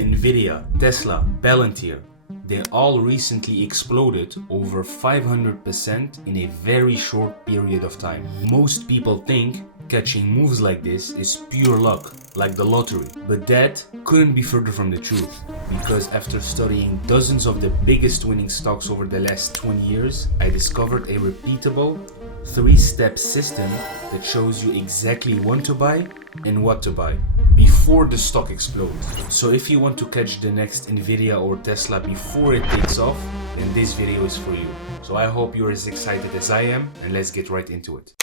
Nvidia, Tesla, Palantir, they all recently exploded over 500% in a very short period of time. Most people think catching moves like this is pure luck, like the lottery, but that couldn't be further from the truth, because after studying dozens of the biggest winning stocks over the last 20 years, I discovered a repeatable, three-step system that shows you exactly when to buy and what to buy before the stock explodes. So if you want to catch the next Nvidia or Tesla before it takes off, then this video is for you. So I hope you're as excited as I am, and let's get right into it.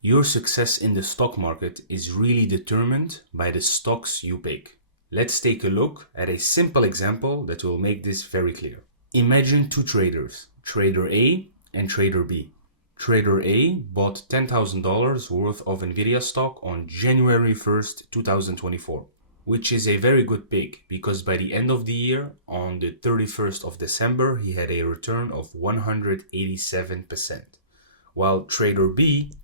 Your success in the stock market is really determined by the stocks you pick. Let's take a look at a simple example that will make this very clear. Imagine two traders, Trader A and Trader B. Trader A bought $10,000 worth of Nvidia stock on January 1st, 2024, which is a very good pick because by the end of the year, on the 31st of December, he had a return of 187%, while Trader B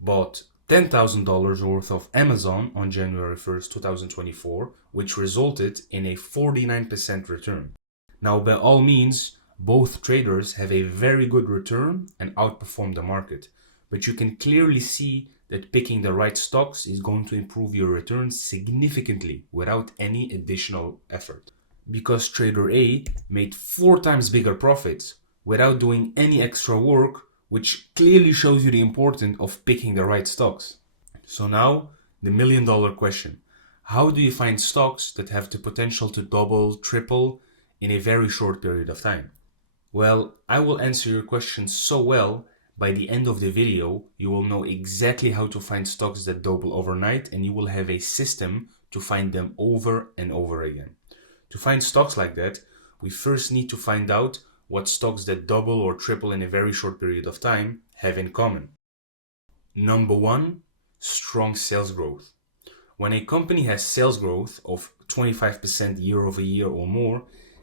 bought $10,000 worth of Amazon on January 1st, 2024, which resulted in a 49% return. Now, by all means, both traders have a very good return and outperform the market, but you can clearly see that picking the right stocks is going to improve your returns significantly without any additional effort. Because Trader A made 4 times bigger profits without doing any extra work, which clearly shows you the importance of picking the right stocks. So now, the million-dollar question. How do you find stocks that have the potential to double, triple in a very short period of time? Well, I will answer your question so well, by the end of the video, you will know exactly how to find stocks that double overnight, and you will have a system to find them over and over again. To find stocks like that, we first need to find out what stocks that double or triple in a very short period of time have in common. Number 1, strong sales growth. When a company has sales growth of 25% year over year or more,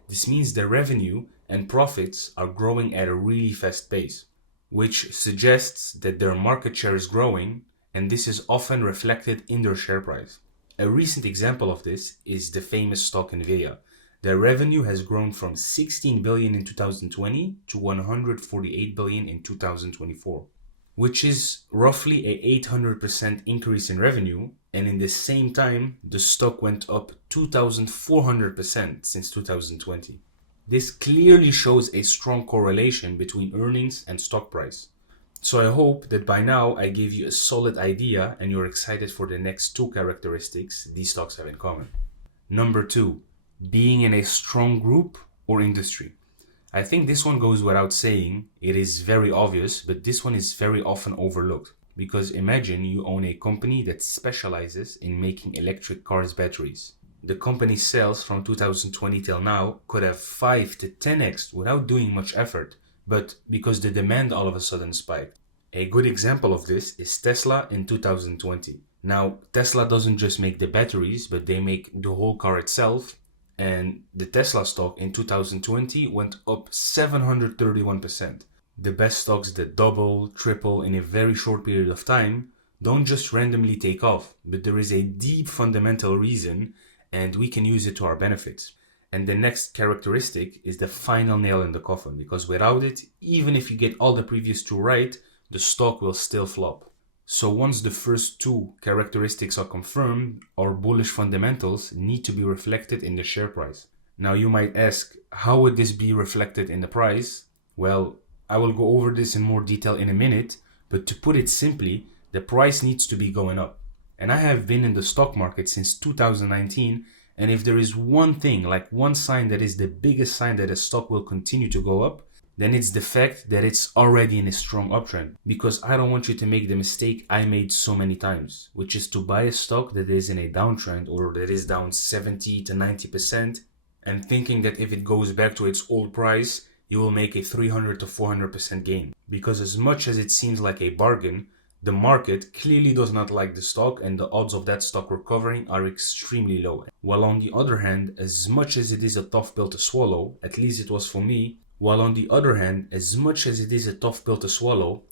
this means their revenue and profits are growing at a really fast pace, which suggests that their market share is growing, and this is often reflected in their share price. A recent example of this is the famous stock Nvidia. Their revenue has grown from 16 billion in 2020 to 148 billion in 2024, which is roughly a 800% increase in revenue, and in the same time, the stock went up 2,400% since 2020. This clearly shows a strong correlation between earnings and stock price. So I hope that by now I gave you a solid idea and you're excited for the next 2 characteristics these stocks have in common. Number 2, being in a strong group or industry. I think this one goes without saying. It is very obvious, but this one is very often overlooked. Because imagine you own a company that specializes in making electric cars batteries. The company's sales from 2020 till now could have 5 to 10x without doing much effort, but because the demand all of a sudden spiked. A good example of this is Tesla in 2020. Now, Tesla doesn't just make the batteries, but they make the whole car itself, and the Tesla stock in 2020 went up 731%. The best stocks that double, triple in a very short period of time don't just randomly take off, but there is a deep fundamental reason, and we can use it to our benefits. And the next characteristic is the final nail in the coffin, because without it, even if you get all the previous 2 right, the stock will still flop. So once the first 2 characteristics are confirmed, our bullish fundamentals need to be reflected in the share price. Now you might ask, how would this be reflected in the price? Well, I will go over this in more detail in a minute, but to put it simply, the price needs to be going up. And I have been in the stock market since 2019, and if there is one thing, like one sign that is the biggest sign that a stock will continue to go up, then it's the fact that it's already in a strong uptrend. Because I don't want you to make the mistake I made so many times, which is to buy a stock that is in a downtrend or that is down 70 to 90%, and thinking that if it goes back to its old price, you will make a 300 to 400% gain. Because as much as it seems like a bargain, the market clearly does not like the stock, and the odds of that stock recovering are extremely low. While on the other hand, as much as it is a tough pill to swallow, at least it was for me,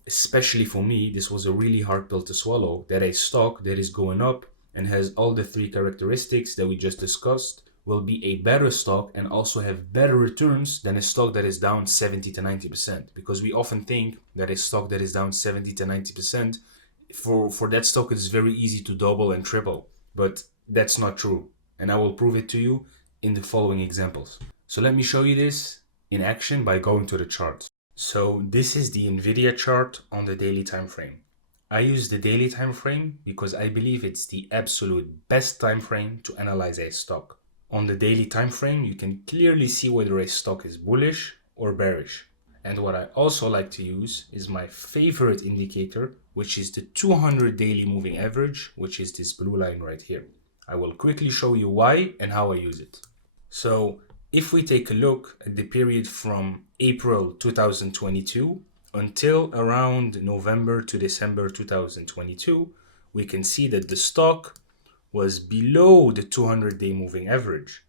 especially for me, this was a really hard pill to swallow, that a stock that is going up and has all the 3 characteristics that we just discussed will be a better stock and also have better returns than a stock that is down 70 to 90%. Because we often think that a stock that is down 70 to 90%, for that stock, it's very easy to double and triple. But that's not true. And I will prove it to you in the following examples. So let me show you this in action by going to the charts. So this is the Nvidia chart on the daily time frame. I use the daily time frame because I believe it's the absolute best time frame to analyze a stock. On the daily time frame, you can clearly see whether a stock is bullish or bearish. And what I also like to use is my favorite indicator, which is the 200 daily moving average, which is this blue line right here. I will quickly show you why and how I use it. So if we take a look at the period from April 2022 until around November to December 2022, we can see that the stock was below the 200-day moving average.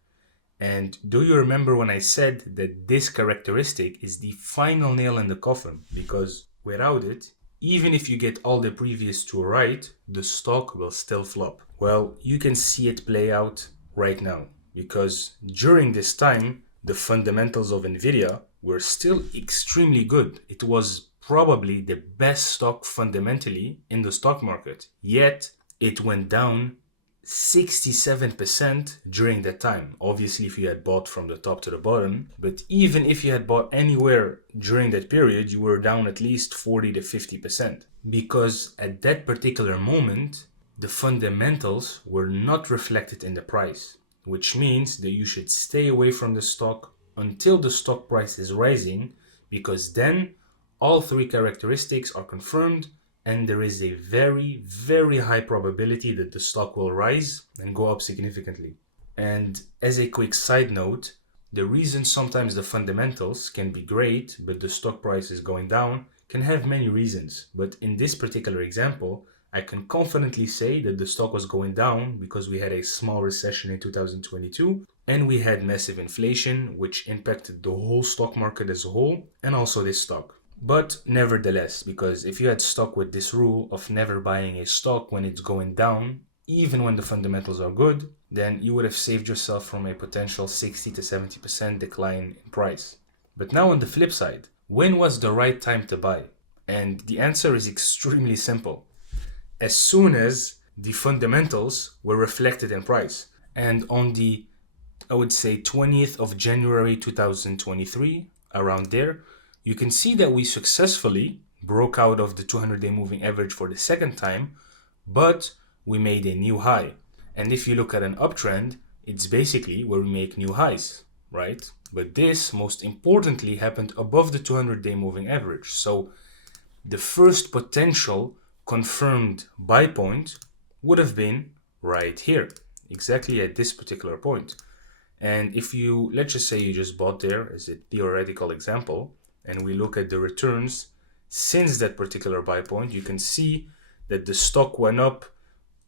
And do you remember when I said that this characteristic is the final nail in the coffin? Because without it, even if you get all the previous two right, the stock will still flop. Well, you can see it play out right now, because during this time, the fundamentals of Nvidia were still extremely good. It was probably the best stock fundamentally in the stock market, yet it went down 67% during that time. Obviously, if you had bought from the top to the bottom, but even if you had bought anywhere during that period, you were down at least 40 to 50%. Because at that particular moment, the fundamentals were not reflected in the price, which means that you should stay away from the stock until the stock price is rising, because then all three characteristics are confirmed and there is a very, very high probability that the stock will rise and go up significantly. And as a quick side note, the reason sometimes the fundamentals can be great, but the stock price is going down, can have many reasons. But in this particular example, I can confidently say that the stock was going down because we had a small recession in 2022 and we had massive inflation, which impacted the whole stock market as a whole and also this stock. But nevertheless, because if you had stuck with this rule of never buying a stock when it's going down, even when the fundamentals are good, then you would have saved yourself from a potential 60 to 70% decline in price. But now on the flip side, when was the right time to buy? And the answer is extremely simple. As soon as the fundamentals were reflected in price. And on the, I would say, 20th of January 2023, around there, you can see that we successfully broke out of the 200-day moving average for the second time, but we made a new high. And if you look at an uptrend, it's basically where we make new highs, right? But this, most importantly, happened above the 200-day moving average. So the first potential confirmed buy point would have been right here, exactly at this particular point. And if you, let's just say you just bought there as a theoretical example, and we look at the returns since that particular buy point, you can see that the stock went up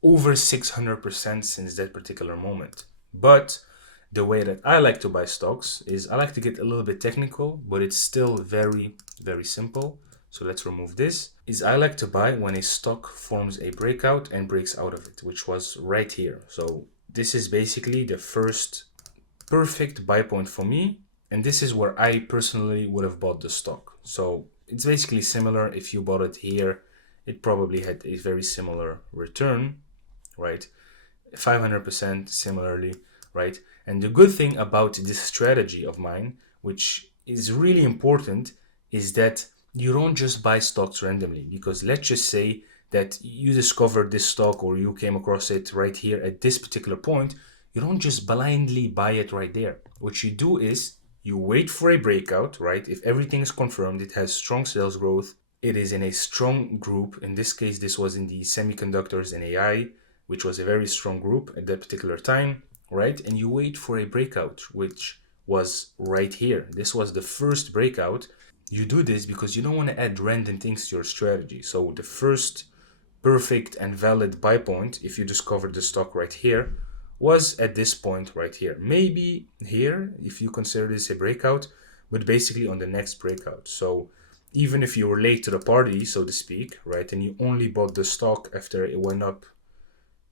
over 600% since that particular moment. But the way that I like to buy stocks is I like to get a little bit technical, but it's still very, very simple. So let's remove this. Is I like to buy when a stock forms a breakout and breaks out of it, which was right here. So this is basically the first perfect buy point for me. And this is where I personally would have bought the stock. So it's basically similar. If you bought it here, it probably had a very similar return, right? 500% similarly, right? And the good thing about this strategy of mine, which is really important, is that you don't just buy stocks randomly. Because let's just say that you discovered this stock or you came across it right here at this particular point. You don't just blindly buy it right there. What you do is you wait for a breakout, right? If everything is confirmed, it has strong sales growth, it is in a strong group. In this case, this was in the semiconductors and AI, which was a very strong group at that particular time, right? And you wait for a breakout, which was right here. This was the first breakout. You do this because you don't want to add random things to your strategy. So the first perfect and valid buy point, if you discovered the stock right here, was at this point right here. Maybe here, if you consider this a breakout, but basically on the next breakout. So even if you were late to the party, so to speak, right, and you only bought the stock after it went up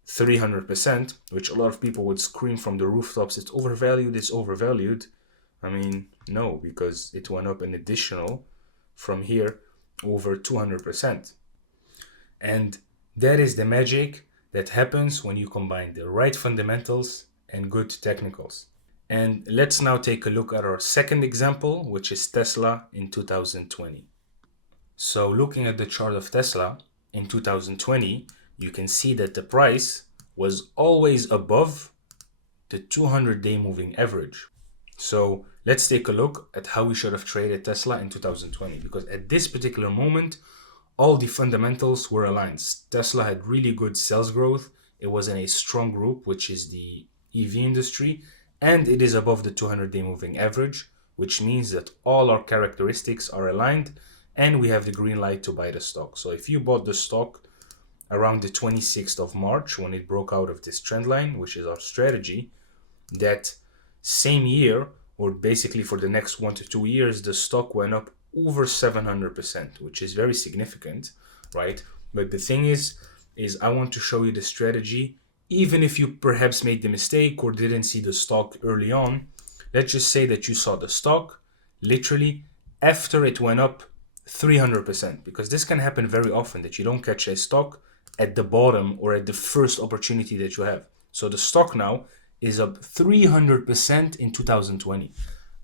300%, which a lot of people would scream from the rooftops, it's overvalued, it's overvalued. I mean, no, because it went up an additional from here over 200%. And that is the magic that happens when you combine the right fundamentals and good technicals. And let's now take a look at our second example, which is Tesla in 2020. So looking at the chart of Tesla in 2020, you can see that the price was always above the 200-day moving average. So let's take a look at how we should have traded Tesla in 2020, because at this particular moment, all the fundamentals were aligned. Tesla had really good sales growth. It was in a strong group, which is the EV industry, and it is above the 200-day moving average, which means that all our characteristics are aligned and we have the green light to buy the stock. So if you bought the stock around the 26th of March, when it broke out of this trend line, which is our strategy, that same year, or basically for the next 1 to 2 years, the stock went up over 700%, which is very significant, right? But the thing is I want to show you the strategy, even if you perhaps made the mistake or didn't see the stock early on. Let's just say that you saw the stock literally after it went up 300%, because this can happen very often, that you don't catch a stock at the bottom or at the first opportunity that you have. So the stock now is up 300% in 2020.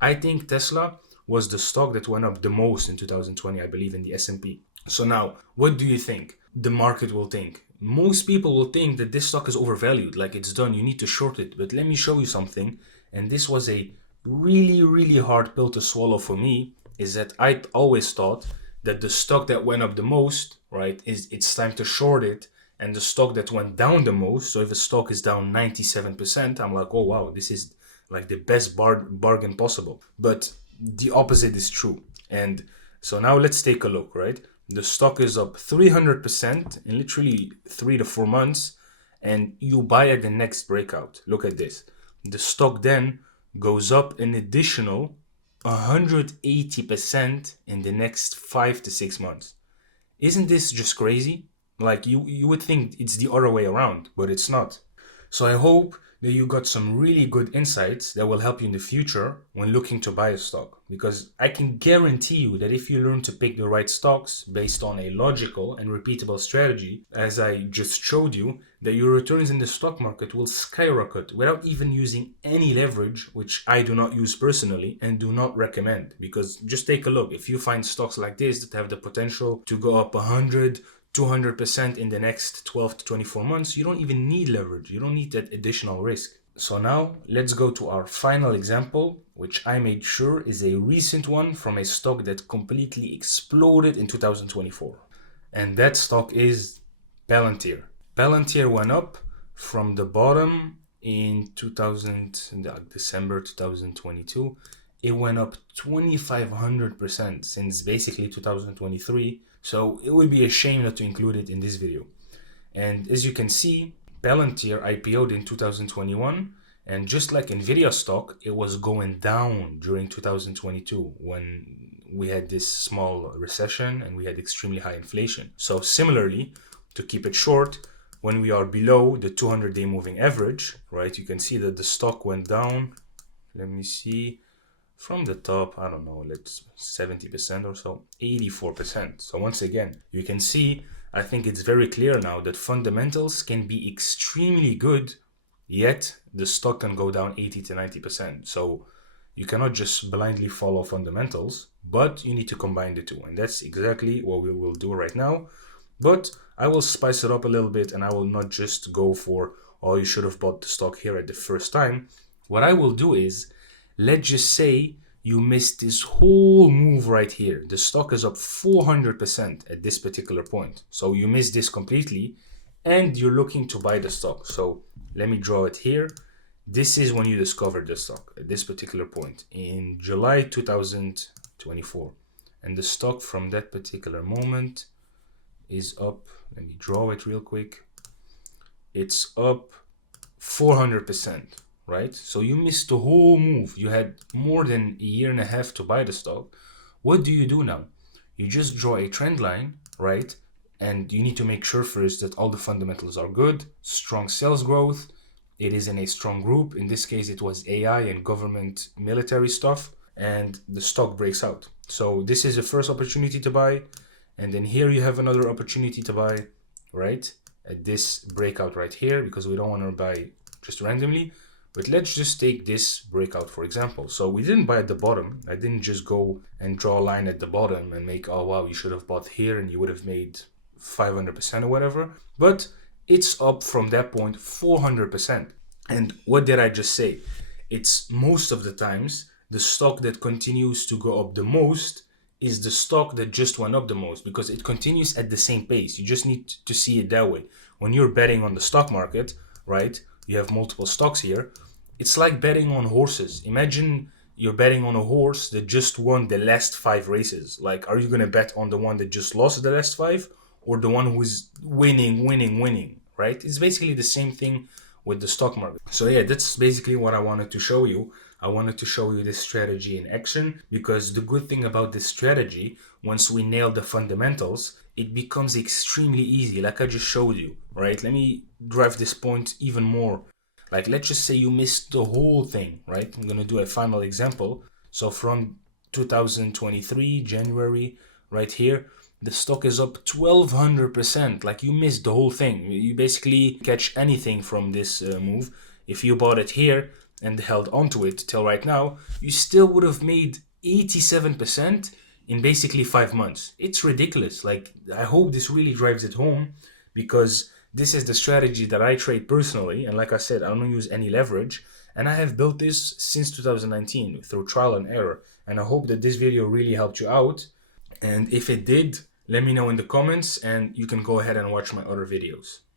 I think Tesla was the stock that went up the most in 2020, I believe, in the S&P. So now, what do you think the market will think? Most people will think that this stock is overvalued, like it's done, you need to short it. But let me show you something, and this was a really, really hard pill to swallow for me, is that I always thought that the stock that went up the most, right, it's time to short it, and the stock that went down the most, so if a stock is down 97%, I'm like, oh wow, this is like the best bargain possible. But the opposite is true. And so now let's take a look, right? The stock is up 300% in literally 3 to 4 months, and you buy at the next breakout. Look at this. The stock then goes up an additional 180% in the next 5 to 6 months. Isn't this just crazy? Like you would think it's the other way around, but it's not. So I hope that you got some really good insights that will help you in the future when looking to buy a stock. Because I can guarantee you that if you learn to pick the right stocks based on a logical and repeatable strategy, as I just showed you, that your returns in the stock market will skyrocket without even using any leverage, which I do not use personally and do not recommend. Because just take a look, if you find stocks like this that have the potential to go up 100, 200% in the next 12 to 24 months, you don't even need leverage. You don't need that additional risk. So now let's go to our final example, which I made sure is a recent one from a stock that completely exploded in 2024. And that stock is Palantir. Palantir went up from the bottom in December 2022. It went up 2,500% since basically 2023. So it would be a shame not to include it in this video. And as you can see, Palantir IPO'd in 2021, and just like Nvidia stock, it was going down during 2022 when we had this small recession and we had extremely high inflation. So similarly, to keep it short, when we are below the 200-day moving average, right, you can see that the stock went down. Let me see. From the top, I don't know, let's 70% or so, 84%. So once again, you can see, I think it's very clear now that fundamentals can be extremely good, yet the stock can go down 80 to 90%. So you cannot just blindly follow fundamentals, but you need to combine the two. And that's exactly what we will do right now. But I will spice it up a little bit, and I will not just go for, oh, you should have bought the stock here at the first time. What I will do is, let's just say you missed this whole move right here. The stock is up 400% at this particular point. So you missed this completely and you're looking to buy the stock. So let me draw it here. This is when you discovered the stock at this particular point in July 2024. And the stock from that particular moment is up. Let me draw it real quick. It's up 400%. Right? So you missed the whole move. You had more than a year and a half to buy the stock. What do you do now? You just draw a trend line, right? And you need to make sure first that all the fundamentals are good, strong sales growth, it is in a strong group. In this case, it was AI and government military stuff, and the stock breaks out. So this is the first opportunity to buy. And then here you have another opportunity to buy, right? At this breakout right here, because we don't want to buy just randomly. But let's just take this breakout, for example. So we didn't buy at the bottom. I didn't just go and draw a line at the bottom and make, oh, wow, you should have bought here and you would have made 500% or whatever. But it's up from that point 400%. And what did I just say? It's most of the times the stock that continues to go up the most is the stock that just went up the most, because it continues at the same pace. You just need to see it that way. When you're betting on the stock market, right? You have multiple stocks here. It's like betting on horses. Imagine you're betting on a horse that just won the last 5 races. Like, are you going to bet on the one that just lost the last 5, or the one who's winning, right? It's basically the same thing with the stock market. So yeah, that's basically what I wanted to show you. I wanted to show you this strategy in action, because the good thing about this strategy, once we nail the fundamentals, it becomes extremely easy, like I just showed you, right? Let me drive this point even more. Like, let's just say you missed the whole thing, right? I'm gonna do a final example. So from 2023, January, right here, the stock is up 1200%. Like, you missed the whole thing. You basically catch anything from this move. If you bought it here and held onto it till right now, you still would have made 87% in basically 5 months. It's ridiculous. Like, I hope this really drives it home, because this is the strategy that I trade personally. And like I said, I don't use any leverage. And I have built this since 2019 through trial and error. And I hope that this video really helped you out. And if it did, let me know in the comments, and you can go ahead and watch my other videos.